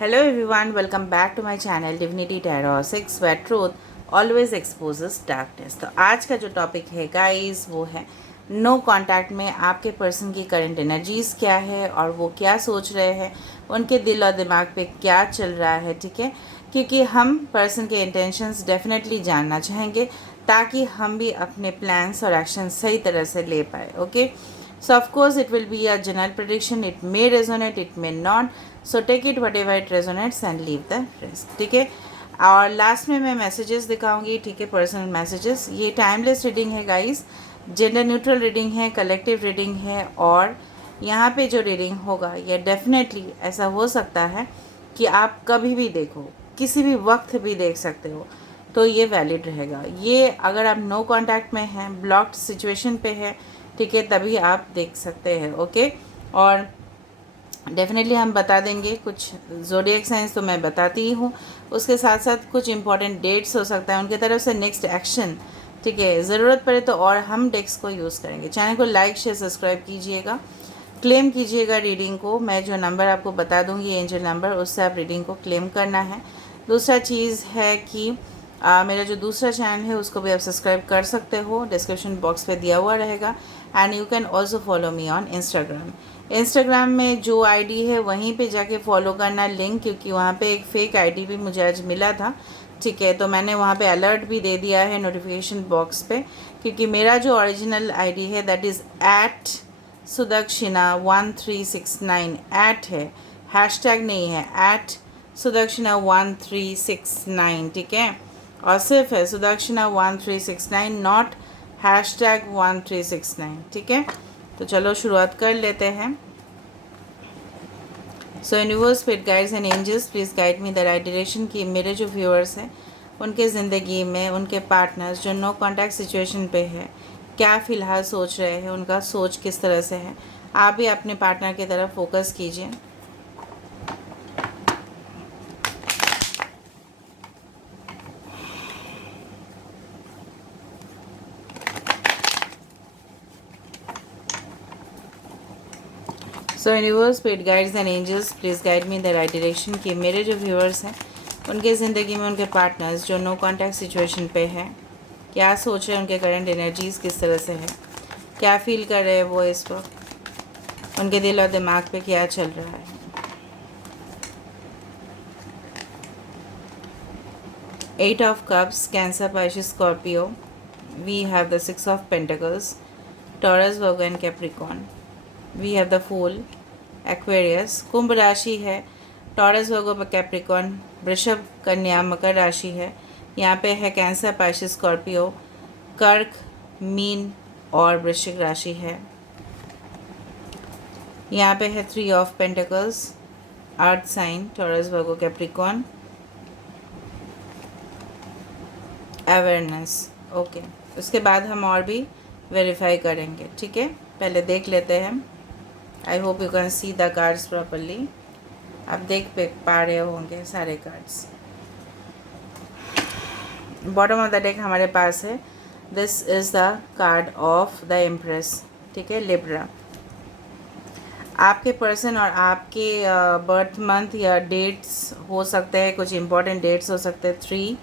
Hello everyone, welcome back to my channel Divinity Tarot 6 where truth always exposes darkness। तो आज का जो topic है गाइस वो है नो कांटेक्ट में आपके पर्सन की करंट एनर्जीज क्या है और वो क्या सोच रहे हैं, उनके दिल और दिमाग पे क्या चल रहा है। ठीक है, क्योंकि हम पर्सन के इंटेंशंस डेफिनेटली जानना चाहेंगे ताकि हम भी अपने प्लान्स और एक्शन सही तरह से ले पाए। Okay, so of course it will be a general prediction, it may resonate, it may not, so take it whatever it resonates and leave the rest। ठीक है, और लास्ट में मैं मैसेजेस दिखाऊंगी। ठीक है, पर्सनल मैसेजेस। ये टाइमलेस रीडिंग है गाइस, जेंडर न्यूट्रल रीडिंग है, कलेक्टिव रीडिंग है, और यहाँ पे जो रीडिंग होगा ये डेफिनेटली ऐसा हो सकता है कि आप कभी भी देखो, किसी भी वक्त भी देख सकते हो, तो ये वैलिड रहेगा। ये अगर आप नो कांटेक्ट में हैं, ब्लॉक्ड सिचुएशन पे है, ठीक है, तभी आप देख सकते हैं। ओके, और डेफिनेटली हम बता देंगे कुछ ज़ोडिएक साइंस, तो मैं बताती ही हूँ, उसके साथ साथ कुछ इंपॉर्टेंट डेट्स हो सकता है उनकी तरफ से, नेक्स्ट एक्शन। ठीक है, ज़रूरत पड़े तो और हम डेक्स को यूज़ करेंगे। चैनल को लाइक शेयर सब्सक्राइब कीजिएगा, क्लेम कीजिएगा रीडिंग को। मैं जो नंबर आपको बता दूँगी एंजल नंबर, उससे आप रीडिंग को क्लेम करना है। दूसरा चीज़ है कि मेरा जो दूसरा चैनल है उसको भी आप सब्सक्राइब कर सकते हो, डिस्क्रिप्शन बॉक्स पे दिया हुआ रहेगा। And you can also follow me on Instagram में जो आईडी है वहीं पे जाके फॉलो करना लिंक, क्योंकि वहाँ पे एक फ़ेक आईडी भी मुझे आज मिला था। ठीक है, तो मैंने वहाँ पे अलर्ट भी दे दिया है नोटिफिकेशन बॉक्स पे, क्योंकि मेरा जो ओरिजिनल आईडी है दैट इज़ @सुदक्षिणा1369 ऐट है, हैशटैग नहीं है, @सुदक्षिणा1369। ठीक है, और सिर्फ है सुदक्षिणा1369, नॉट #1369। ठीक है, तो चलो शुरुआत कर लेते हैं। So universe, spirit guides and angels, please guide me the right direction कि मेरे जो व्यूअर्स हैं उनके ज़िंदगी में उनके पार्टनर्स जो नो कॉन्टैक्ट सिचुएशन पे है, क्या फ़िलहाल सोच रहे हैं, उनका सोच किस तरह से है। आप भी अपने पार्टनर की तरफ फोकस कीजिए। So universe, spirit guides and angels, please guide me the right direction कि मेरे जो व्यूअर्स हैं उनके ज़िंदगी में उनके पार्टनर्स जो नो कॉन्टैक्ट सिचुएशन पे है, क्या सोच रहे हैं, उनके करंट एनर्जीज़ किस तरह से है, क्या फील कर रहे हैं वो इस वक्त, उनके दिल और दिमाग पे क्या चल रहा है। Eight of cups, Cancer, पाइशिस, Scorpio. We have the 6 of pentacles, Taurus, Virgo and Capricorn. We have the fool, Aquarius. कुंभ राशि है, टॉरस, वर्गो, कैप्रिकॉर्न, वृषभ, कन्या, मकर राशि है। यहाँ पे है कैंसर, पाइशिस, स्कॉर्पियो, कर्क, मीन और वृश्चिक राशि है। यहाँ पे है 3 of pentacles, earth sign, taurus, virgo, capricorn, awareness. Okay, उसके बाद हम और भी वेरीफाई करेंगे। ठीक है, पहले देख लेते हैं। आई hope you can see the cards properly. आप देख पा रहे होंगे सारे cards. Bottom of the deck हमारे पास है, this is the card of the empress. ठीक है, लिब्रा। आपके पर्सन और आपके बर्थ मंथ या डेट्स हो सकते हैं, कुछ इंपॉर्टेंट डेट्स हो सकते हैं, 3,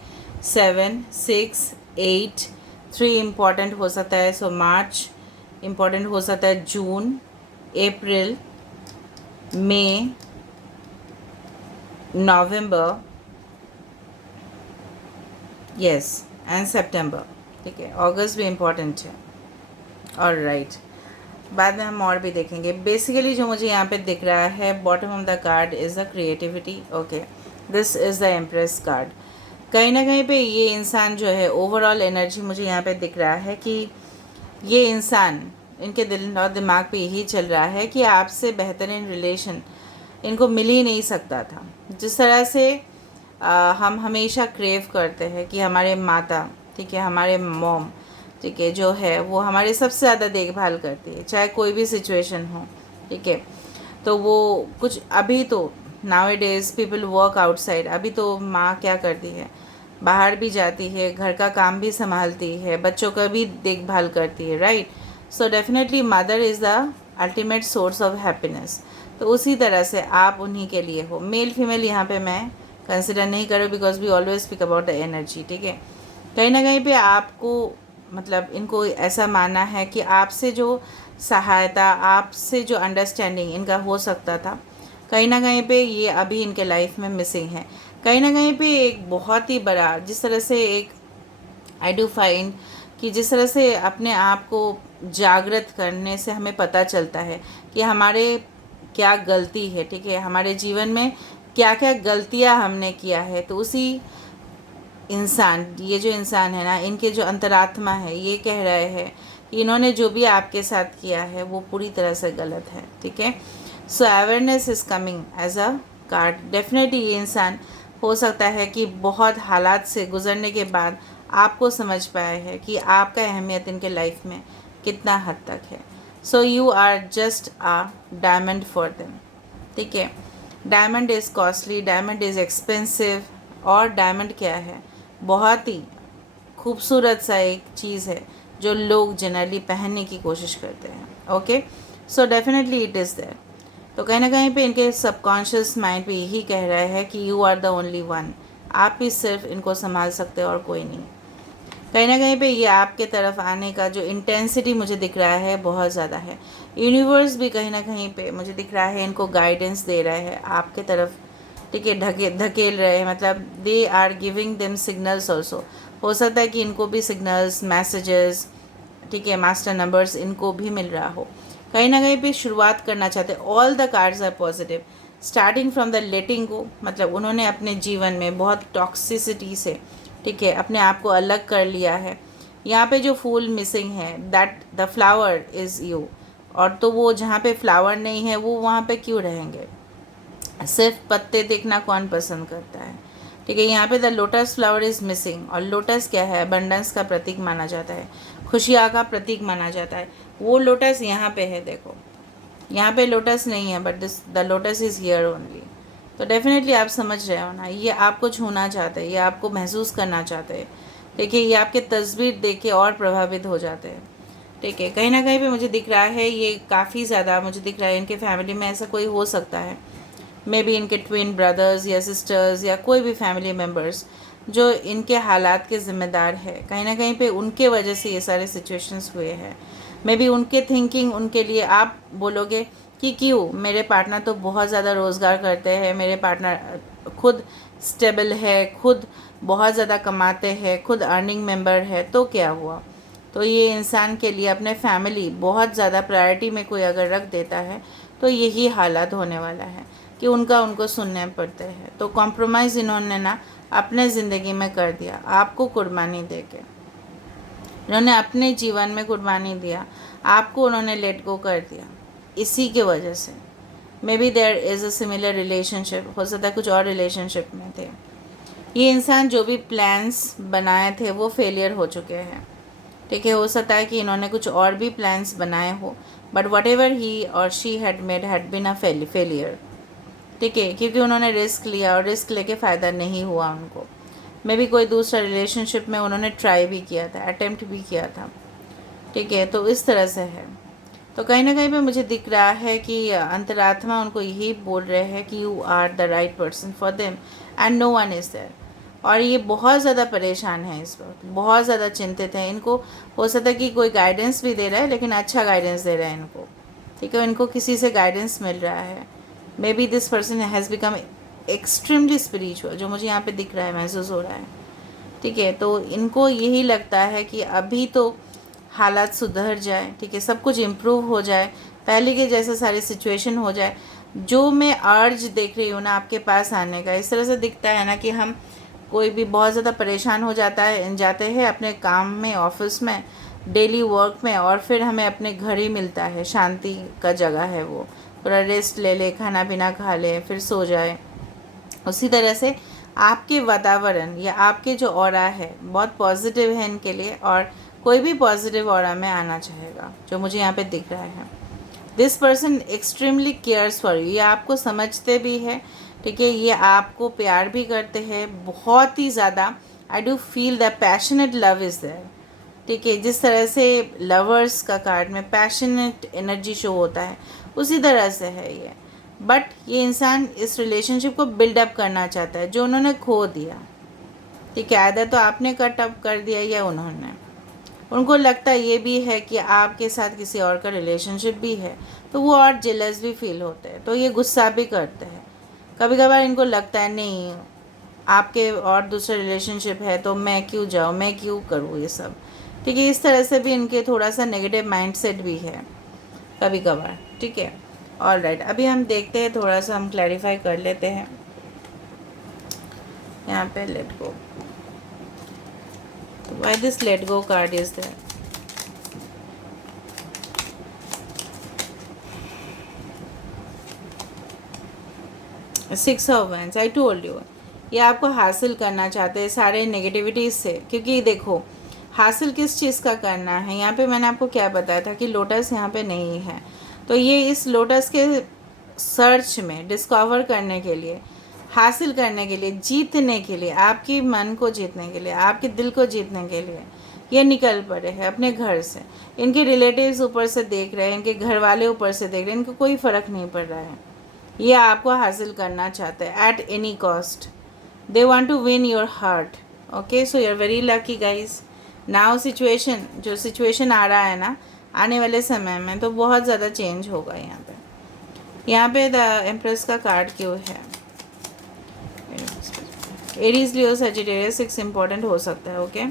7, 6, 8। 3 इम्पॉर्टेंट हो सकता है, सो मार्च इम्पॉर्टेंट हो सकता है, जून, अप्रैल, मई, नवंबर, यस, एंड सितंबर। ठीक है, अगस्त भी इम्पॉर्टेंट है। और राइट, बाद में हम और भी देखेंगे। बेसिकली जो मुझे यहाँ पे दिख रहा है, bottom of the card is the creativity. Okay, this is the empress card. कहीं ना कहीं पे ये इंसान जो है, ओवरऑल एनर्जी मुझे यहाँ पे दिख रहा है कि ये इंसान, इनके दिल और दिमाग पे यही चल रहा है कि आपसे बेहतरीन रिलेशन इनको मिल ही नहीं सकता था। जिस तरह से हम हमेशा क्रेव करते हैं कि हमारे माता, ठीक है, हमारे मॉम, ठीक है, जो है वो हमारी सबसे ज़्यादा देखभाल करती है, चाहे कोई भी सिचुएशन हो। ठीक है, तो वो कुछ अभी तो now days people work outside, अभी तो माँ क्या करती है, बाहर भी जाती है, घर का काम भी संभालती है, बच्चों का भी देखभाल करती है, right. So definitely mother is the ultimate source of happiness. तो उसी तरह से आप उन्हीं के लिए हो। मेल फीमेल यहाँ पे मैं कंसिडर नहीं करूँ, because we always speak about the energy, ठीक है। कहीं ना कहीं पे आपको मतलब इनको ऐसा मानना है कि आपसे जो सहायता, आपसे जो अंडरस्टैंडिंग इनका हो सकता था, कहीं ना कहीं पे ये अभी इनके लाइफ में मिसिंग है। कहीं ना कहीं पे एक बहुत ही बड़ा, जिस तरह से एक आई डू फाइंड कि जिस तरह से अपने आप को जागृत करने से हमें पता चलता है कि हमारे क्या गलती है, ठीक है, हमारे जीवन में क्या क्या गलतियां हमने किया है। तो उसी इंसान, ये जो इंसान है ना, इनके जो अंतरात्मा है ये कह रहे हैं कि इन्होंने जो भी आपके साथ किया है वो पूरी तरह से गलत है, ठीक है। So awareness is coming as a card. Definitely ये इंसान हो सकता है कि बहुत हालात से गुजरने के बाद आपको समझ पाया है कि आपका अहमियत इनके लाइफ में कितना हद तक है। So you are just a diamond for them, ठीक है। Diamond is costly, diamond is expensive. और डायमंड क्या है, बहुत ही खूबसूरत सा एक चीज़ है जो लोग जनरली पहनने की कोशिश करते हैं। Okay, so definitely it is there. तो कहीं ना कहीं पे इनके सबकॉन्शियस माइंड पे यही कह रहा है कि you are the only one, आप ही सिर्फ इनको संभाल सकते हो और कोई नहीं। कहीं ना कहीं पे ये आपके तरफ आने का जो इंटेंसिटी मुझे दिख रहा है बहुत ज़्यादा है। यूनिवर्स भी कहीं ना कहीं पे मुझे दिख रहा है इनको गाइडेंस दे रहा है आपके तरफ, ठीक है, धकेल रहे हैं। मतलब they are giving them signals also. हो सकता है कि इनको भी सिग्नल्स, मैसेजेस, ठीक है, मास्टर नंबर्स इनको भी मिल रहा हो। कहीं ना कहीं पे शुरुआत करना चाहते हैं। All the cards are positive, starting from the letting go. मतलब उन्होंने अपने जीवन में बहुत टॉक्सिसिटी से, ठीक है, अपने आप को अलग कर लिया है। यहाँ पे जो फूल मिसिंग है, that the flower is you. और तो वो जहाँ पे फ्लावर नहीं है वो वहाँ पे क्यों रहेंगे। सिर्फ पत्ते देखना कौन पसंद करता है, ठीक है। यहाँ पे the lotus flower is missing. और लोटस क्या है, अबंडेंस का प्रतीक माना जाता है, खुशियाँ का प्रतीक माना जाता है। वो लोटस यहाँ पे है, देखो यहाँ पे लोटस नहीं है, but this the lotus is here only. तो डेफिनेटली आप समझ रहे हो ना, ये आपको छूना चाहते हैं, ये आपको महसूस करना चाहते हैं, ठीक है। ये आपके तस्वीर देख के और प्रभावित हो जाते हैं, ठीक है। कहीं ना कहीं पे मुझे दिख रहा है, ये काफ़ी ज़्यादा मुझे दिख रहा है इनके फैमिली में ऐसा कोई हो सकता है, मे बी इनके ट्विन ब्रदर्स या सिस्टर्स या कोई भी फैमिली मेम्बर्स जो इनके हालात के ज़िम्मेदार है। कहीं ना कहीं पे उनके वजह से ये सारे सिचुएशंस हुए हैं। मे बी उनके थिंकिंग उनके लिए, आप बोलोगे कि क्यों, मेरे पार्टनर तो बहुत ज़्यादा रोज़गार करते हैं, मेरे पार्टनर खुद स्टेबल है, खुद बहुत ज़्यादा कमाते हैं, खुद अर्निंग मेंबर है, तो क्या हुआ। तो ये इंसान के लिए अपने फैमिली बहुत ज़्यादा प्रायोरिटी में कोई अगर रख देता है तो यही हालात होने वाला है कि उनको सुनने पड़ते हैं। तो कॉम्प्रोमाइज़ इन्होंने ना अपने ज़िंदगी में कर दिया, आपको कुर्बानी दे के इन्होंने अपने जीवन में कुर्बानी दिया, आपको उन्होंने लेट गो कर दिया। इसी के वजह से maybe there is a similar relationship, हो सकता है कुछ और रिलेशनशिप में थे। ये इंसान जो भी प्लान्स बनाए थे वो फेलियर हो चुके हैं, ठीक है। हो सकता है कि इन्होंने कुछ और भी प्लान्स बनाए हो, बट वट एवर ही और she had made had been a failure, ठीक है, क्योंकि उन्होंने रिस्क लिया और रिस्क लेके फ़ायदा नहीं हुआ उनको। मे भी कोई दूसरा रिलेशनशिप में उन्होंने ट्राई भी किया था, अटेम्प्ट भी किया था, ठीक है। तो इस तरह से है। तो कहीं ना कहीं पे मुझे दिख रहा है कि अंतरात्मा उनको यही बोल रहे हैं कि you are the right person for them and no one is there. और ये बहुत ज़्यादा परेशान है इस वक्त, बहुत ज़्यादा चिंतित है। इनको हो सकता है कि कोई गाइडेंस भी दे रहा है, लेकिन अच्छा गाइडेंस दे रहा है इनको, ठीक है। इनको किसी से गाइडेंस मिल रहा है। May be this person has become extremely spiritual, जो मुझे यहाँ पे दिख रहा है, महसूस हो रहा है, ठीक है। तो इनको यही लगता है कि अभी तो हालात सुधर जाए, ठीक है, सब कुछ इम्प्रूव हो जाए, पहले के जैसे सारी सिचुएशन हो जाए। जो मैं अर्ज देख रही हूँ ना आपके पास आने का, इस तरह से दिखता है ना कि हम कोई भी बहुत ज़्यादा परेशान हो जाते हैं अपने काम में, ऑफिस में, डेली वर्क में, और फिर हमें अपने घर ही मिलता है, शांति का जगह है वो, थोड़ा रेस्ट ले ले, खाना पीना खा ले, फिर सो जाए। उसी तरह से आपके वातावरण या आपके जो ऑरा है बहुत पॉजिटिव है इनके लिए, और कोई भी पॉजिटिव ऑरा में आना चाहेगा, जो मुझे यहाँ पे दिख रहा है। This person extremely cares for you, ये आपको समझते भी है, ठीक है, ये आपको प्यार भी करते हैं बहुत ही ज़्यादा। I do feel the passionate love is there, ठीक है। जिस तरह से लवर्स का कार्ड में पैशनेट एनर्जी शो होता है, उसी तरह से है ये। बट ये इंसान इस रिलेशनशिप को बिल्डअप करना चाहता है जो उन्होंने खो दिया। ठीक है, आधा तो आपने कट अप कर दिया या उन्होंने। उनको लगता ये भी है कि आपके साथ किसी और का रिलेशनशिप भी है, तो वो और जेलस भी फील होते हैं, तो ये गुस्सा भी करते हैं। कभी कभार इनको लगता है नहीं, आपके और दूसरा रिलेशनशिप है तो मैं क्यों जाऊँ, मैं क्यों करूँ ये सब। ठीक है, इस तरह से भी इनके थोड़ा सा नेगेटिव माइंडसेट भी है कभी कभार। ठीक है, ऑल राइट, अभी हम देखते हैं, थोड़ा सा हम क्लैरिफाई कर लेते हैं यहाँ पे। Let go, why this let go card is there? Six of wands, I told you, ये आपको हासिल करना चाहते हैं सारे नेगेटिविटीज़ से। क्योंकि देखो, हासिल किस चीज़ का करना है, यहाँ पे मैंने आपको क्या बताया था कि लोटस यहाँ पे नहीं है, तो ये इस लोटस के सर्च में डिस्कवर करने के लिए, हासिल करने के लिए, जीतने के लिए, आपकी मन को जीतने के लिए, आपके दिल को जीतने के लिए ये निकल पड़े हैं अपने घर से। इनके रिलेटिव्स ऊपर से देख रहे हैं, इनके घर वाले ऊपर से देख रहे हैं, इनको कोई फ़र्क नहीं पड़ रहा है, ये आपको हासिल करना चाहते हैं at any cost. They want to win your heart. Okay, so you are very lucky guys. Now situation, जो सिचुएशन आ रहा है ना आने वाले समय में, तो बहुत ज़्यादा चेंज होगा यहाँ पे। यहाँ पे द एम्प्रेस का कार्ड क्यों है? एरीज, लियो, सजिटेरियस 6 इम्पॉर्टेंट हो सकता है। ओके,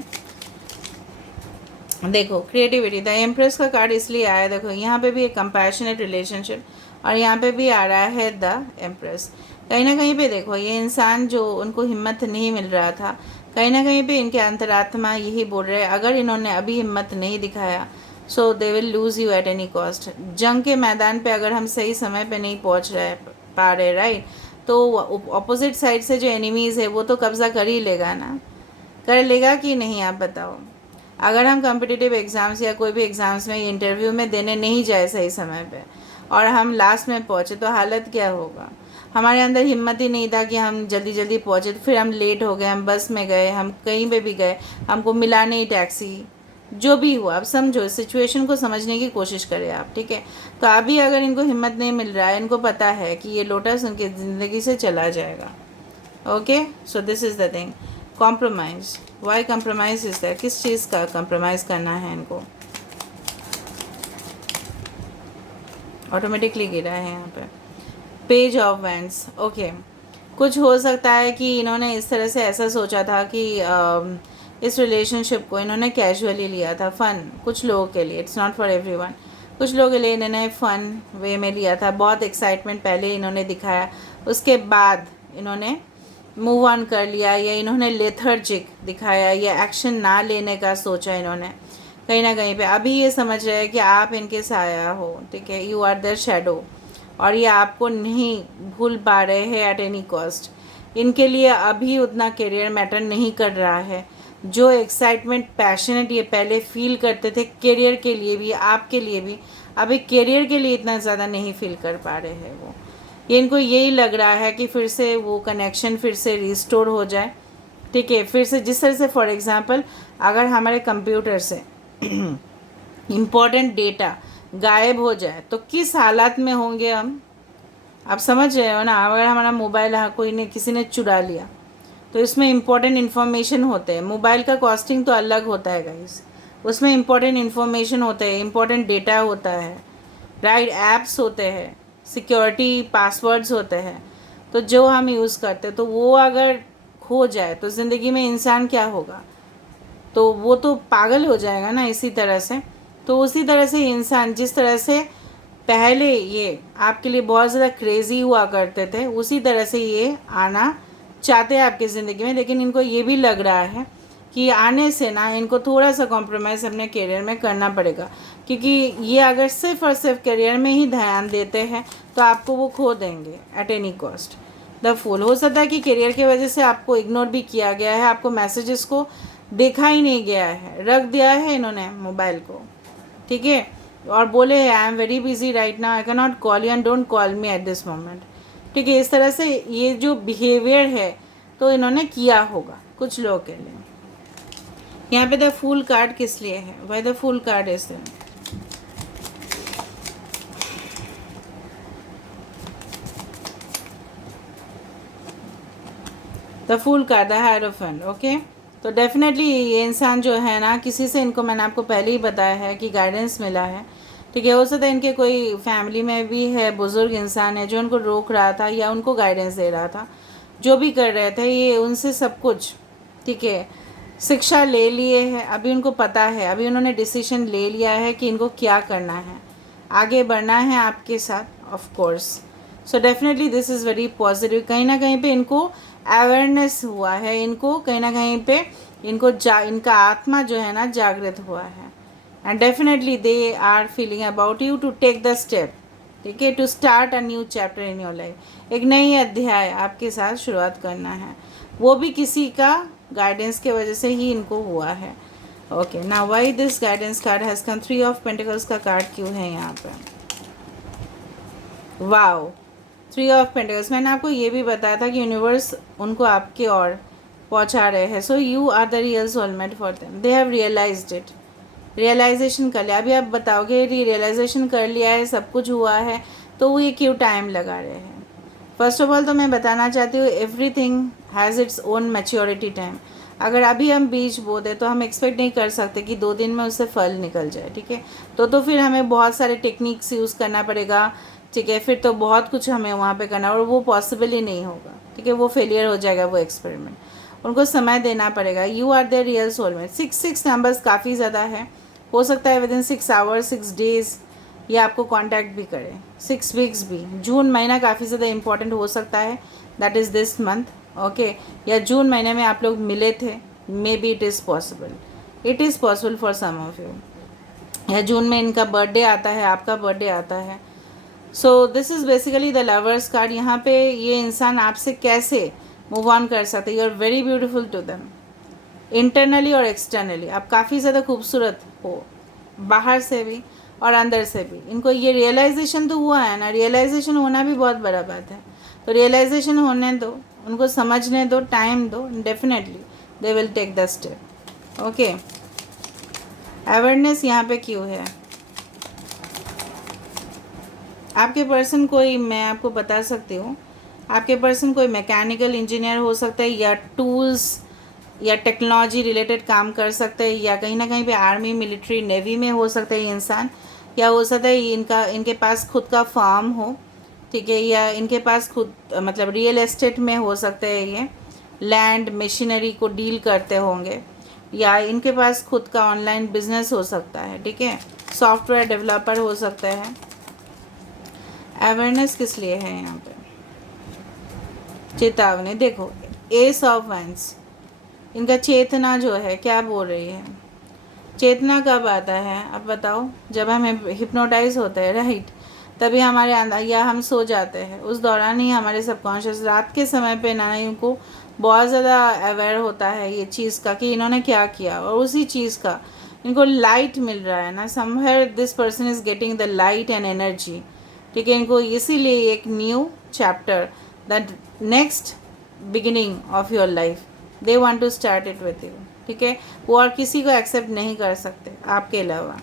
देखो क्रिएटिविटी, द एम्प्रेस का कार्ड इसलिए आया, देखो यहाँ पे भी एक कंपैशनेट रिलेशनशिप और यहाँ पे भी आ रहा है द एम्प्रेस। कहीं ना कहीं पे देखो, ये इंसान जो उनको हिम्मत नहीं मिल रहा था, कहीं ना कहीं पे इनके अंतरात्मा यही बोल रहे हैं, अगर इन्होंने अभी हिम्मत नहीं दिखाया so they will lose you at any cost. जंग के मैदान पे अगर हम सही समय पे नहीं पहुँच पा रहे, राइट, तो अपोजिट साइड से जो एनिमीज़ है वो तो कब्ज़ा कर ही लेगा ना, कर लेगा कि नहीं, आप बताओ। अगर हम कॉम्पिटिटिव एग्ज़ाम्स या कोई भी एग्ज़ाम्स में इंटरव्यू में देने नहीं जाए सही समय पे और हम लास्ट में पहुँचे तो हालत क्या होगा। हमारे अंदर हिम्मत ही नहीं था कि हम जल्दी जल्दी पहुँचे, फिर हम लेट हो गए, हम बस में गए, हम कहीं पे भी गए, हमको मिला नहीं टैक्सी, जो भी हुआ। अब समझो, सिचुएशन को समझने की कोशिश करें आप। ठीक है, तो अभी अगर इनको हिम्मत नहीं मिल रहा है, इनको पता है कि ये लोटस उनकी ज़िंदगी से चला जाएगा। Okay, so this is the thing. Compromise, why compromise is that? किस चीज़ का कॉम्प्रोमाइज़ करना है इनको? ऑटोमेटिकली गिरा है यहाँ पे पेज ऑफ वैंड्स। ओके, कुछ हो सकता है कि इन्होंने इस तरह से ऐसा सोचा था कि इस रिलेशनशिप को इन्होंने कैजुअली लिया था, फ़न, कुछ लोगों के लिए, इट्स नॉट फॉर एवरीवन। कुछ लोगों के लिए इन्होंने फ़न वे में लिया था, बहुत एक्साइटमेंट पहले इन्होंने दिखाया, उसके बाद इन्होंने मूव ऑन कर लिया, या इन्होंने लेथर्जिक दिखाया, या एक्शन ना लेने का सोचा इन्होंने कहीं ना कहीं पे। अभी ये समझ रहे हैं कि आप इनके साया हो, ठीक है, यू आर देयर शैडो, और ये आपको नहीं भूल पा रहे हैं एट एनी कॉस्ट। इनके लिए अभी उतना करियर मैटर नहीं कर रहा है। जो एक्साइटमेंट, पैशनेट ये पहले फील करते थे करियर के लिए भी, आपके लिए भी, अभी करियर के लिए इतना ज़्यादा नहीं फील कर पा रहे हैं वो। ये इनको यही लग रहा है कि फिर से वो कनेक्शन फिर से रिस्टोर हो जाए। ठीक है, फिर से जिस तरह से फॉर एग्ज़ाम्पल अगर हमारे कंप्यूटर से इम्पॉर्टेंट डेटा गायब हो जाए तो किस हालात में होंगे हम, आप समझ रहे हो ना। अगर हमारा मोबाइल कोई ने, किसी ने चुरा लिया, तो इसमें इम्पॉर्टेंट इन्फॉर्मेशन होते हैं। मोबाइल का कॉस्टिंग तो अलग होता है गाइस, उसमें इम्पॉर्टेंट इन्फॉर्मेशन होते हैं, इम्पॉर्टेंट डेटा होता है, राइट, ऐप्स होते हैं, सिक्योरिटी पासवर्ड्स होते हैं, तो जो हम यूज़ करते हैं, तो वो अगर खो जाए तो ज़िंदगी में इंसान क्या होगा, तो वो तो पागल हो जाएगा ना इसी तरह से। तो उसी तरह से इंसान, जिस तरह से पहले ये आपके लिए बहुत ज़्यादा क्रेज़ी हुआ करते थे, उसी तरह से ये आना चाहते हैं आपकी ज़िंदगी में। लेकिन इनको ये भी लग रहा है कि आने से ना इनको थोड़ा सा कॉम्प्रोमाइज़ अपने करियर में करना पड़ेगा, क्योंकि ये अगर सिर्फ और सिर्फ करियर में ही ध्यान देते हैं तो आपको वो खो देंगे at any cost. The fool, हो सकता है कि करियर की वजह से आपको इग्नोर भी किया गया है, आपको मैसेजेस को देखा ही नहीं गया है, रख दिया है इन्होंने मोबाइल को, ठीक है, और बोले हैं I am very busy right now, I can not call you and don't call me at this moment. ठीक है, इस तरह से ये जो बिहेवियर है तो इन्होंने किया होगा कुछ लोगों के लिए। यहाँ पे द फूल कार्ड किस लिए है? Why the fool card is there? The fool card, the hierophant. Okay, तो डेफिनेटली ये इंसान जो है ना, किसी से इनको मैंने आपको पहले ही बताया है कि गाइडेंस मिला है। ठीक है, हो सकता है इनके कोई फैमिली में भी है, बुज़ुर्ग इंसान है जो उनको रोक रहा था या उनको गाइडेंस दे रहा था। जो भी कर रहे थे ये उनसे सब कुछ, ठीक है, शिक्षा ले लिए है। अभी उनको पता है, अभी उन्होंने डिसीजन ले लिया है कि इनको क्या करना है, आगे बढ़ना है आपके साथ, of course. So definitely this is very positive. कहीं ना कहीं पे इनको अवेयरनेस हुआ है, इनको कहीं ना कहीं पे इनको इनका आत्मा जो है ना जागृत हुआ है। And definitely they are feeling about you to take the step, ठीक है, to start a new chapter in your life. एक नई अध्याय आपके साथ शुरुआत करना है, वो भी किसी का गाइडेंस के वजह से ही इनको हुआ है। Okay, now why this guidance card has come, 3 of pentacles का कार्ड क्यों है यहाँ पे? Wow, 3 of pentacles. मैंने आपको ये भी बताया था कि यूनिवर्स उनको आपके ओर पहुँचा रहे हैं। So you are the real soulmate for them, they have realized it, realization कर लिया। अभी आप बताओगे रियलाइजेशन कर लिया है, सब कुछ हुआ है, तो वो ये क्यों टाइम लगा रहे हैं? फर्स्ट ऑफ ऑल तो मैं बताना चाहती हूँ, everything has its own maturity time. अगर अभी हम बीज बो दें तो हम एक्सपेक्ट नहीं कर सकते कि 2 दिन में उससे फल निकल जाए, ठीक है। तो फिर हमें बहुत सारे टेक्निक्स यूज़ करना पड़ेगा, ठीक है, फिर तो बहुत कुछ हमें वहाँ पे करना, और वो पॉसिबल ही नहीं होगा, ठीक है, वो फेलियर हो जाएगा वो एक्सपेरिमेंट। उनको समय देना पड़ेगा। You are the real soulmate. 6 numbers काफ़ी ज़्यादा है, हो सकता है विदिन 6 आवर्स, 6 डेज़ ये आपको कांटेक्ट भी करें, 6 वीक्स भी। जून महीना काफ़ी ज़्यादा इंपॉर्टेंट हो सकता है, that is this month, okay. या जून महीने में आप लोग मिले थे, maybe it is possible, it is possible for some of you. या जून में इनका बर्थडे आता है, आपका बर्थडे आता है। सो this is basically the lovers card. यहाँ पे ये इंसान आपसे कैसे मूव ऑन कर सकते, you are very beautiful to them, internally और एक्सटर्नली आप काफ़ी ज़्यादा खूबसूरत हो, बाहर से भी और अंदर से भी। इनको ये रियलाइजेशन तो हुआ है ना, रियलाइजेशन होना भी बहुत बड़ा बात है। तो रियलाइजेशन होने दो, उनको समझने दो, टाइम दो, definitely they will take the step. Okay, awareness यहाँ पे क्यों है? आपके पर्सन कोई, मैं आपको बता सकती हूँ, आपके पर्सन कोई मैकेनिकल इंजीनियर हो सकता है, या टूल्स या टेक्नोलॉजी रिलेटेड काम कर सकते हैं, या कहीं ना कहीं पे आर्मी, मिलिट्री, नेवी में हो सकता है ये इंसान, या हो सकता है इनके पास खुद का फार्म हो, ठीक है, या इनके पास खुद मतलब रियल एस्टेट में हो सकता है, ये लैंड मशीनरी को डील करते होंगे, या इनके पास खुद का ऑनलाइन बिजनेस हो सकता है, ठीक है, सॉफ्टवेयर डेवलपर हो सकता है। अवेयरनेस किस लिए है यहाँ पे? चेतावनी, देखो एस ऑफ वैंड्स, इनका चेतना जो है क्या बोल रही है? चेतना कब आता है अब बताओ? जब हम हिप्नोटाइज होते हैं, राइट, तभी हमारे अंदर, या हम सो जाते हैं, उस दौरान ही हमारे सबकॉन्शियस रात के समय पे ना इनको बहुत ज़्यादा अवेयर होता है ये चीज़ का कि इन्होंने क्या किया, और उसी चीज़ का इनको लाइट मिल रहा है ना, somewhere this person is getting the light and energy, ठीक है। इनको इसीलिए एक new chapter, that next beginning of your life, they want to start it with you, ठीक है। वो और किसी को एक्सेप्ट नहीं कर सकते आपके अलावा।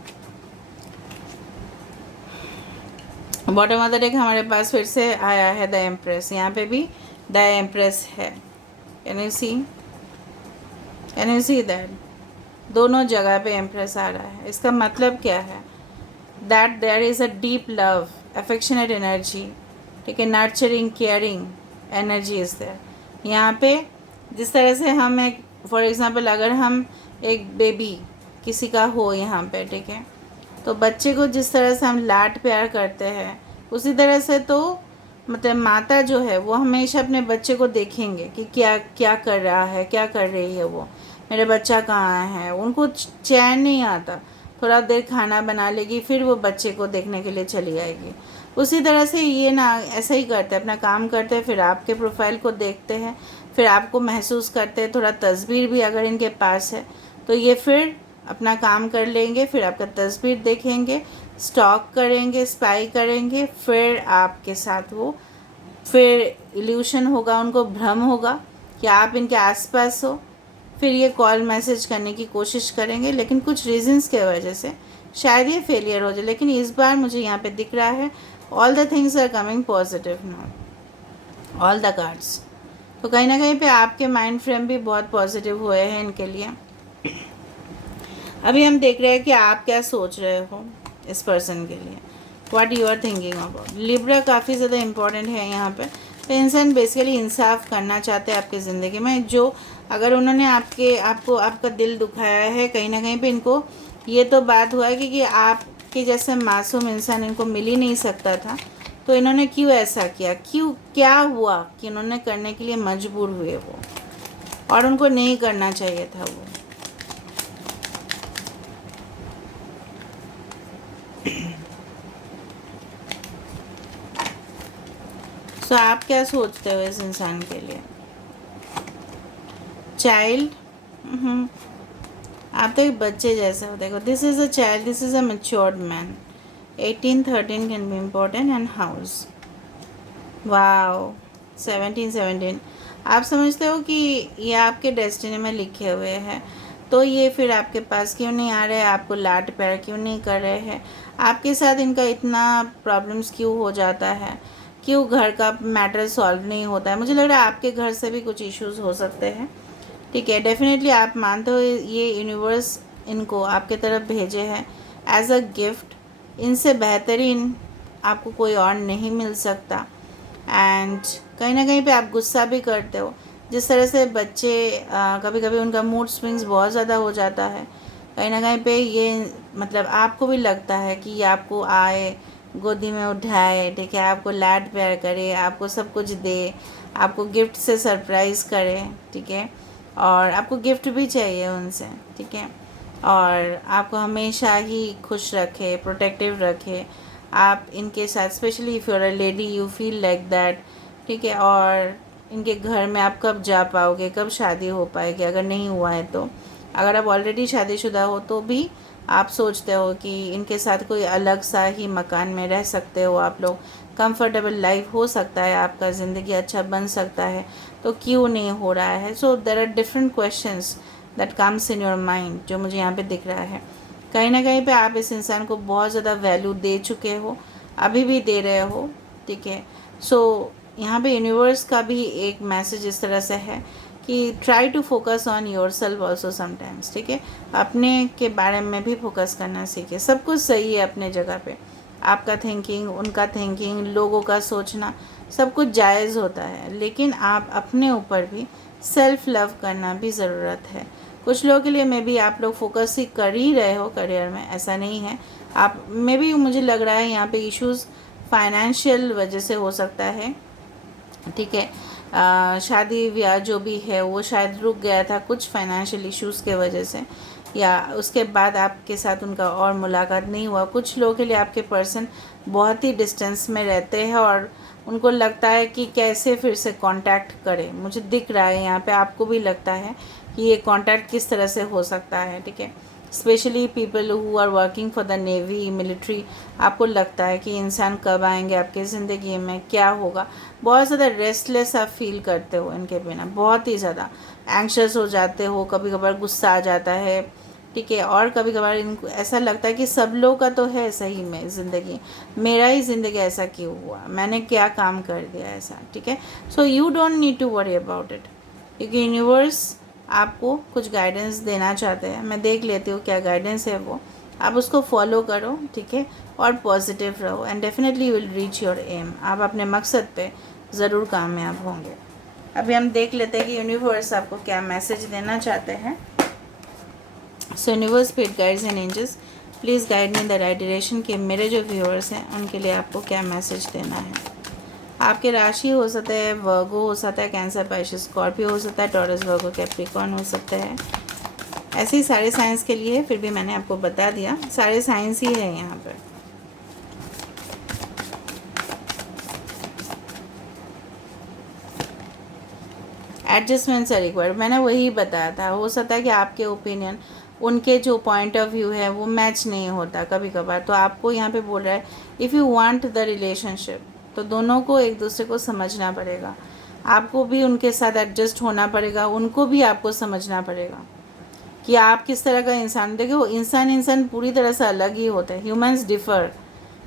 बॉटम ऑफ द डेक हमारे पास फिर से आया है द एम्प्रेस, यहाँ पे भी द एम्प्रेस है। Can you see that? दोनों जगह पे एम्प्रेस आ रहा है। इसका मतलब क्या है? That there is a deep love, affectionate energy, ठीक है, nurturing, caring energy is there. यहाँ पे जिस तरह से हम एक, फॉर एग्ज़ाम्पल अगर हम एक बेबी किसी का हो यहाँ पे, ठीक है, तो बच्चे को जिस तरह से हम लाड प्यार करते हैं, उसी तरह से तो मतलब माता जो है वो हमेशा अपने बच्चे को देखेंगे कि क्या क्या कर रहा है, क्या कर रही है वो, मेरा बच्चा कहाँ है। उनको चैन नहीं आता, थोड़ा देर खाना बना लेगी, फिर वो बच्चे को देखने के लिए चली आएगी। उसी तरह से ये ना ऐसा ही करते हैं, अपना काम करते हैं, फिर आपके प्रोफाइल को देखते हैं, फिर आपको महसूस करते हैं, थोड़ा तस्वीर भी अगर इनके पास है तो ये फिर अपना काम कर लेंगे, फिर आपका तस्वीर देखेंगे, स्टॉक करेंगे, स्पाई करेंगे, फिर आपके साथ वो फिर इल्यूशन होगा, उनको भ्रम होगा कि आप इनके आसपास हो, फिर ये कॉल मैसेज करने की कोशिश करेंगे, लेकिन कुछ रीजंस के वजह से शायद ये फेलियर हो जाए। लेकिन इस बार मुझे यहाँ पे दिख रहा है all the things are coming positive now, all the cards, तो कहीं ना कहीं पे आपके माइंड फ्रेम भी बहुत पॉजिटिव हुए हैं इनके लिए। अभी हम देख रहे हैं कि आप क्या सोच रहे हो इस पर्सन के लिए, what you are thinking about. Libra काफ़ी ज़्यादा इम्पोर्टेंट है यहाँ पे। तो इंसान बेसिकली इंसाफ करना चाहते हैं आपकी ज़िंदगी में। जो अगर उन्होंने आपको आपका दिल दुखाया है, कहीं ना कहीं पे इनको ये तो बात हुआ है कि आपके जैसे मासूम इंसान इनको मिल ही नहीं सकता था। तो इन्होंने क्यों ऐसा किया, क्यों क्या हुआ कि इन्होंने करने के लिए मजबूर हुए वो, और उनको नहीं करना चाहिए था वो। तो आप क्या सोचते हो इस इंसान के लिए? चाइल्ड, आप तो एक बच्चे जैसे हो। देखो, this is a child, this is a matured man. 18-13 can be important and house. Wow, 17-17। आप समझते हो कि ये आपके डेस्टिनी में लिखे हुए हैं। तो ये फिर आपके पास क्यों नहीं आ रहे हैं, आपको लाड प्यार क्यों नहीं कर रहे हैं, आपके साथ इनका इतना प्रॉब्लम्स क्यों हो जाता है, क्यों घर का मैटर सॉल्व नहीं होता है। मुझे लग रहा है आपके घर से भी कुछ इश्यूज हो सकते हैं। ठीक है, डेफिनेटली आप मानते हो ये यूनिवर्स इनको आपके तरफ भेजे हैं एज अ गिफ्ट। इनसे बेहतरीन आपको कोई और नहीं मिल सकता। एंड कहीं ना कहीं पे आप गुस्सा भी करते हो। जिस तरह से बच्चे कभी कभी उनका मूड स्विंग्स बहुत ज़्यादा हो जाता है, कहीं ना कहीं पे ये मतलब आपको भी लगता है कि ये आपको आए, गोदी में उठाए, ठीक है, आपको लाड प्यार करे, आपको सब कुछ दे, आपको गिफ्ट से सरप्राइज़ करे, ठीक है, और आपको गिफ्ट भी चाहिए उनसे, ठीक है, और आपको हमेशा ही खुश रखे, प्रोटेक्टिव रखे। आप इनके साथ, specially if you are a lady, you feel like that, ठीक है। और इनके घर में आप कब जा पाओगे, कब शादी हो पाएगी, अगर नहीं हुआ है तो। अगर आप ऑलरेडी शादीशुदा हो तो भी आप सोचते हो कि इनके साथ कोई अलग सा ही मकान में रह सकते हो आप लोग, कंफर्टेबल लाइफ हो सकता है, आपका ज़िंदगी अच्छा बन सकता है, तो क्यों नहीं हो रहा है। So there are different questions that comes in your mind, जो मुझे यहाँ पे दिख रहा है। कहीं ना कहीं पे आप इस इंसान को बहुत ज़्यादा वैल्यू दे चुके हो, अभी भी दे रहे हो, ठीक है। सो यहाँ पे यूनिवर्स का भी एक मैसेज इस तरह से है कि try to focus on yourself also sometimes, ठीक है। अपने के बारे में भी फोकस करना सीखे। सब कुछ सही है अपने जगह पे, आपका थिंकिंग, उनका थिंकिंग, लोगों का सोचना, सब कुछ जायज़ होता है, लेकिन आप अपने ऊपर भी सेल्फ लव करना भी ज़रूरत है। कुछ लोगों के लिए मे बी आप लोग फोकस ही कर ही रहे हो करियर में, ऐसा नहीं है। आप मे बी, मुझे लग रहा है यहाँ पे इश्यूज़ फाइनेंशियल वजह से हो सकता है, ठीक है। शादी ब्याह जो भी है वो शायद रुक गया था कुछ फाइनेंशियल इश्यूज़ के वजह से, या उसके बाद आपके साथ उनका और मुलाकात नहीं हुआ। कुछ लोगों के लिए आपके पर्सन बहुत ही डिस्टेंस में रहते हैं और उनको लगता है कि कैसे फिर से कांटेक्ट करें। मुझे दिख रहा है यहाँ पे आपको भी लगता है कि ये कांटेक्ट किस तरह से हो सकता है, ठीक है। Specially people who are working for the navy, military, आपको लगता है कि इंसान कब आएंगे आपकी ज़िंदगी में, क्या होगा। बहुत ज़्यादा रेस्टलेस आप फील करते हो इनके बिना, बहुत ही ज़्यादा एंक्शस हो जाते हो, कभी कभार गुस्सा आ जाता है, ठीक है। और कभी कभार इनको ऐसा लगता है कि सब लोग का तो है सही में ज़िंदगी, मेरा ही ज़िंदगी ऐसा क्यों हुआ, मैंने क्या काम कर दिया ऐसा, ठीक है। So you don't need to worry about it, क्योंकि यूनिवर्स आपको कुछ गाइडेंस देना चाहते हैं। मैं देख लेती हूँ क्या गाइडेंस है वो, आप उसको फॉलो करो, ठीक है, और पॉजिटिव रहो, and definitely you will reach your aim. आप अपने मकसद पे ज़रूर कामयाब होंगे। अभी हम देख लेते हैं कि यूनिवर्स आपको क्या मैसेज देना चाहते हैं। So universe, spirit guides and angels, please guide me in the right direction कि मेरे जो व्यूअर्स हैं उनके लिए आपको क्या मैसेज देना है। आपके राशि हो सकता है वर्गो, हो सकता है कैंसर, पाइसेस, स्कॉर्पियो हो सकता है, टॉरस, वर्गो, कैप्रिकॉर्न हो सकता है। ऐसे ही सारे साइंस के लिए फिर भी मैंने आपको बता दिया, सारे साइंस ही है यहाँ पर। एडजस्टमेंट्स आर रिक्वायर्ड, मैंने वही बताया था। हो सकता है कि आपके ओपिनियन, उनके जो पॉइंट ऑफ व्यू है वो मैच नहीं होता कभी कभार। तो आपको यहाँ पे बोल रहा है if you want the relationship, तो दोनों को एक दूसरे को समझना पड़ेगा, आपको भी उनके साथ एडजस्ट होना पड़ेगा, उनको भी आपको समझना पड़ेगा कि आप किस तरह का इंसान। देखो, इंसान पूरी तरह से अलग ही होता है, humans differ,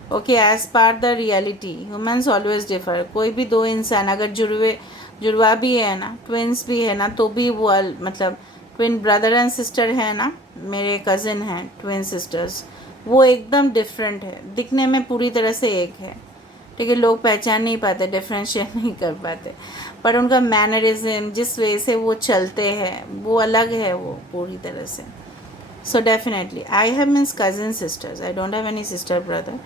okay, as per the reality humans always differ. कोई भी दो इंसान अगर जुड़े जुड़वा भी है ना, ट्विंस भी है ना, तो भी वो मतलब ट्विन ब्रदर एंड सिस्टर है ना, मेरे कज़िन हैं ट्विन सिस्टर्स, वो एकदम डिफरेंट है, दिखने में पूरी तरह से एक है, ठीक है, लोग पहचान नहीं पाते, डिफ्रेंशिएट नहीं कर पाते, पर उनका मैनरिज्म, जिस वे से वो चलते हैं वो अलग है, वो पूरी तरह से। So definitely I have means cousin sisters, I don't have any sister brother,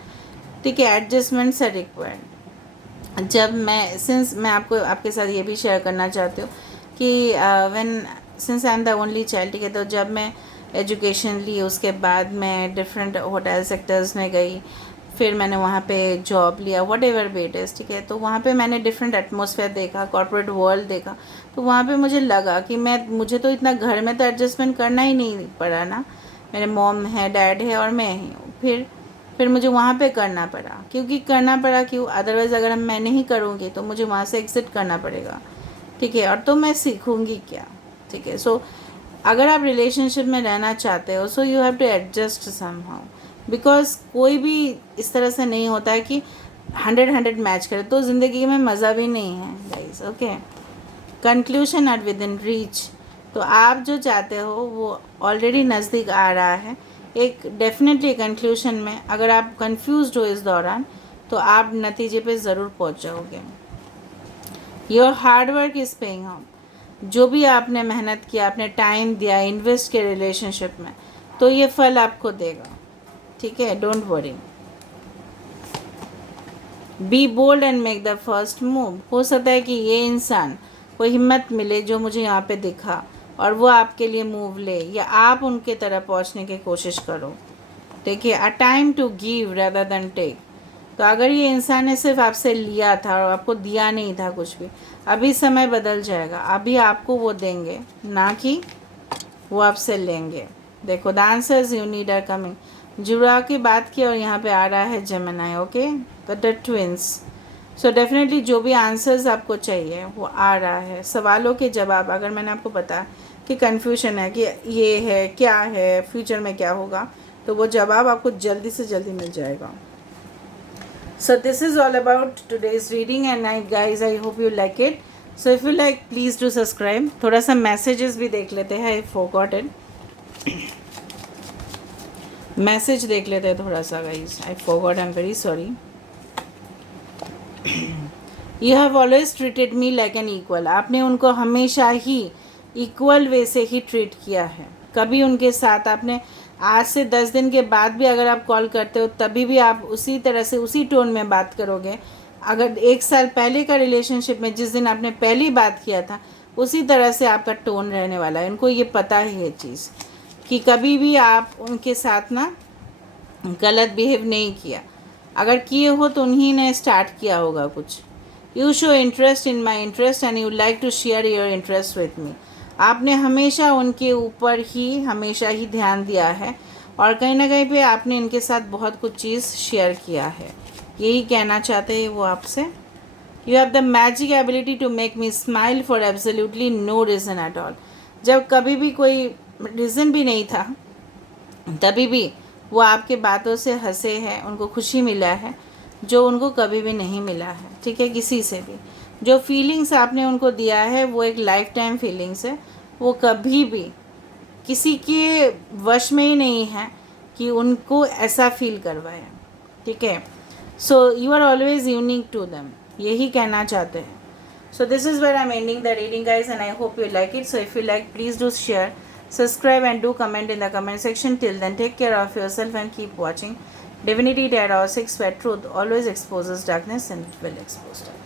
ठीक है, एडजस्टमेंट्स आर रिक्वायर्ड। जब मैं सिंस मैं आपको आपके साथ ये भी शेयर करना चाहती हूँ कि when since I am the only child, ठीक है, तो जब मैं एजुकेशन ली उसके बाद मैं डिफरेंट होटल सेक्टर्स में गई, फिर मैंने वहाँ पे जॉब लिया, वट एवर बेट इज़, ठीक है, तो वहाँ पे मैंने डिफरेंट एटमॉस्फेयर देखा, कॉर्पोरेट वर्ल्ड देखा, तो वहाँ पे मुझे लगा कि मुझे तो इतना घर में तो एडजस्टमेंट करना ही नहीं पड़ा ना, मेरे मॉम है, डैड है और मैं ही हूँ, फिर मुझे वहाँ पे करना पड़ा, क्योंकि करना पड़ा क्यों, अदरवाइज़ अगर मैं नहीं करूँगी तो मुझे वहाँ से एग्ज़िट करना पड़ेगा, ठीक है, और तो मैं सीखूँगी क्या, ठीक है। सो अगर आप रिलेशनशिप में रहना चाहते हो, so you have to adjust somehow, because कोई भी इस तरह से नहीं होता है कि 100 मैच करे, तो ज़िंदगी में मज़ा भी नहीं है guys, okay. Conclusion at within reach, तो आप जो चाहते हो वो ऑलरेडी नज़दीक आ रहा है, एक डेफिनेटली कंक्लूशन में। अगर आप कंफ्यूज्ड हो इस दौरान तो आप नतीजे पे ज़रूर पहुंच जाओगे। Your hard work is paying off, जो भी आपने मेहनत किया, आपने टाइम दिया, इन्वेस्ट किया रिलेशनशिप में, तो ये फल आपको देगा, ठीक है, don't worry. Be bold and make the first move, हो सकता है कि ये इंसान को हिम्मत मिले जो मुझे यहाँ पे दिखा, और वो आपके लिए मूव ले, या आप उनके तरफ पहुँचने की कोशिश करो, देखिए, a time to give rather than take. तो अगर ये इंसान ने सिर्फ आपसे लिया था और आपको दिया नहीं था कुछ भी, अभी समय बदल जाएगा, अभी आपको वो देंगे, ना कि वो आपसे लेंगे। देखो, the answers you need are coming. जुड़ा की बात की और यहाँ पे आ रहा है Gemini, okay, the twins. So definitely जो भी आंसर्स आपको चाहिए वो आ रहा है, सवालों के जवाब। अगर मैंने आपको बताया कि कन्फ्यूजन है कि ये है क्या है, फ्यूचर में क्या होगा, तो वो जवाब आपको जल्दी से जल्दी मिल जाएगा। So this is all about today's reading, and guys, I hope you like it. So if you like, please do subscribe. थोड़ा सा messages भी देख लेते हैं, I forgot it. मैसेज देख लेते हैं थोड़ा सा guys, I forgot, I'm very sorry. You have always treated me like an equal. आपने उनको हमेशा ही इक्वल वे से ही ट्रीट किया है, कभी उनके साथ आपने आज से 10 दिन के बाद भी अगर आप कॉल करते हो तभी भी आप उसी तरह से उसी टोन में बात करोगे। अगर 1 साल पहले का रिलेशनशिप में जिस दिन आपने पहली बात किया था उसी तरह से आपका टोन रहने वाला है। उनको ये पता है ये चीज़ कि कभी भी आप उनके साथ ना गलत बिहेव नहीं किया, अगर किए हो तो उन्हीं ने स्टार्ट किया होगा कुछ। You show interest in my interest and you like to share your interest with me. आपने हमेशा उनके ऊपर ही हमेशा ही ध्यान दिया है और कहीं ना कहीं पे आपने इनके साथ बहुत कुछ चीज़ शेयर किया है, यही कहना चाहते हैं वो आपसे। You have the magic ability to make me smile for absolutely no reason at all. जब कभी भी कोई रीज़न भी नहीं था तभी भी वो आपके बातों से हंसे हैं, उनको खुशी मिला है जो उनको कभी भी नहीं मिला है, ठीक है, किसी से भी। जो फीलिंग्स आपने उनको दिया है वो एक लाइफ टाइम फीलिंग्स है, वो कभी भी किसी के वश में ही नहीं है कि उनको ऐसा फील करवाए, ठीक है। So you are always unique to them, यही कहना चाहते हैं। So this is where I am ending the reading guys and I hope you like it. So if you like, please do share, subscribe and do comment in the comment section. Till then, take care of yourself and keep watching Divinity Tarot 6, where truth always exposes darkness and will expose darkness.